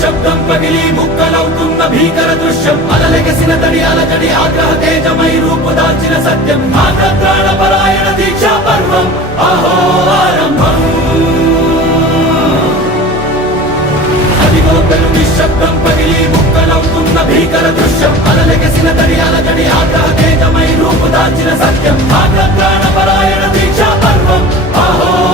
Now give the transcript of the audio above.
నిశ్శబ్దం పగిలి ముక్కలవుతున్న భీకర దృశ్యం అలలెగసిన తడి అలజడి ఆగ్రహ తేజమై రూపుదాల్చిన సత్యం ఆగ్రహ దీక్షా పర్వం అహో ఆరంభం అదిగో పెను నిశ్శబ్దం పగిలి ముక్కలవుతున్న భీకర దృశ్యం అలలెగసిన తడి అలజడి ఆగ్రహ తేజమై రూపుదాల్చిన సత్యం ఆగ్రహ దీక్షా పర్వం అహో